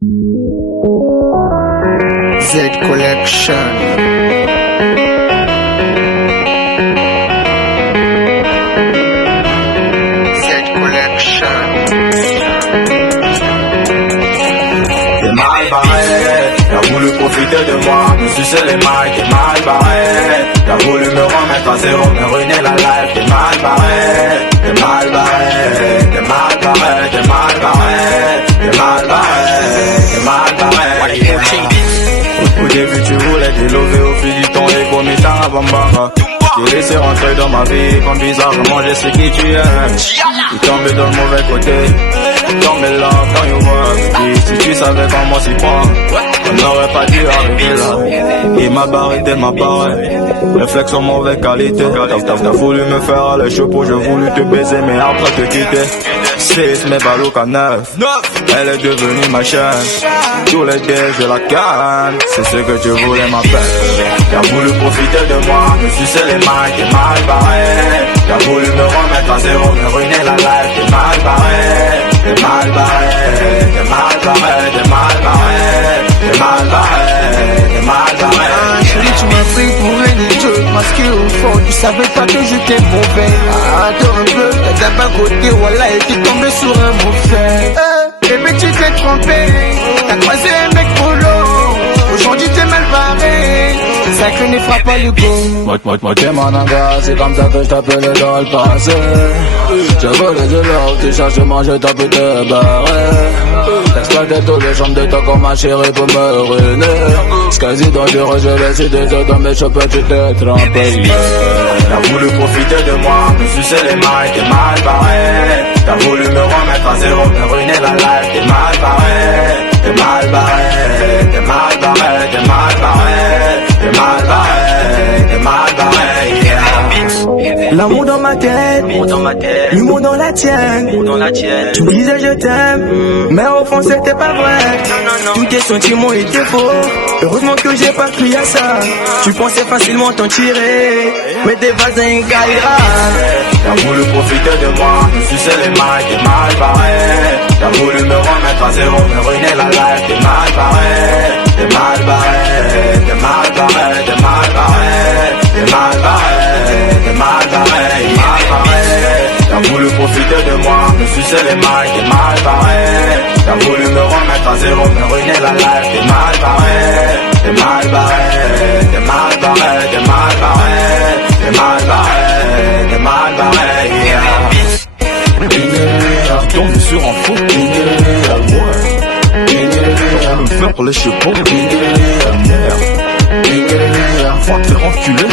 Z Collection. T'as voulu profiter de moi, me sucer les mailles, t'es mal barré. T'as voulu me remettre à zéro, me ruiner la life, t'es mal barré. T'es mal barré, t'es mal barré, t'es mal barré, t'es mal barré, t'es mal barré. Au début tu voulais délover au fil du temps et commis ta bambara. J'ai laissé rentrer dans ma vie, comme bizarrement je sais qui tu es. Tu tombes dans le mauvais côté, tombé là quand you work. Si tu savais comment s'y prendre, on n'aurait pas dû arriver là. Il m'a barré dès ma barré, réflexe en mauvaise qualité. T'as voulu me faire le chapeau, j'ai voulu te baiser mais après te quitter. 6 mes ballots qu'à 9, elle est devenue ma chaîne. Tous les days je la canne, c'est ce que tu voulais ma belle. T'as voulu profiter de moi, me sucer les mailles, t'es mal barré. T'as voulu me remettre à zéro, me ruiner la life, t'es mal barré. T'es mal barré, t'es mal barré, t'es mal barré, t'es mal barré, t'es mal barré. Chérie, tu m'as pris pour un idiot, parce qu'au fond, tu savais pas que j'étais mauvais. Attends un peu, t'as d'un côté, voilà, et t'es tombé sur un mauvais. Bébé, tu t'es trompé, t'as croisé un mec polo. Aujourd'hui, t'es mal barré, ça que ne fera pas le go. Moi t'es mon anga, c'est comme ça que je t'appelais dans le passé. Je volais de l'or, tu cherches à manger, t'as pu te barrer. T'exploitais tous les chambres de toi comme ma chérie pour me ruiner. C'est quasi dangereux, je laisse des autres dans mes chopes, tu t'es trompé. T'as voulu profiter de moi, me sucer les mailles, t'es mal barré. T'as voulu me remettre à zéro, me ruiner la life, t'es mal barré. T'es mal barré, t'es mal barré, t'es mal barré, t'es mal barré, t'es mal barré, yeah. L'amour dans ma tête, l'humour dans la tienne. Tu me disais je t'aime, mais au fond c'était pas vrai. Tous tes sentiments étaient faux. Heureusement que j'ai pas cru à ça. Tu pensais facilement t'en tirer, mais tes voisins gaillera. T'as voulu profiter de moi, me sucer les mailles, t'es mal barré. T'as voulu me remettre à zéro, me ruiner la life, t'es mal barré. T'es mal barré, t'es mal barré, t'es mal barré, t'es mal barré, t'es mal barré, mal barré. T'as voulu profiter de moi, me sucer les mailles, t'es mal barré. T'as voulu me remettre à zéro, me ruiner la life, t'es mal barré. T'es mal barré, t'es mal barré, t'es mal barré, t'es mal barré, t'es mal barré, yeah. Tombe sur un faux, on le faire pour les chevaux, va te faire enculer,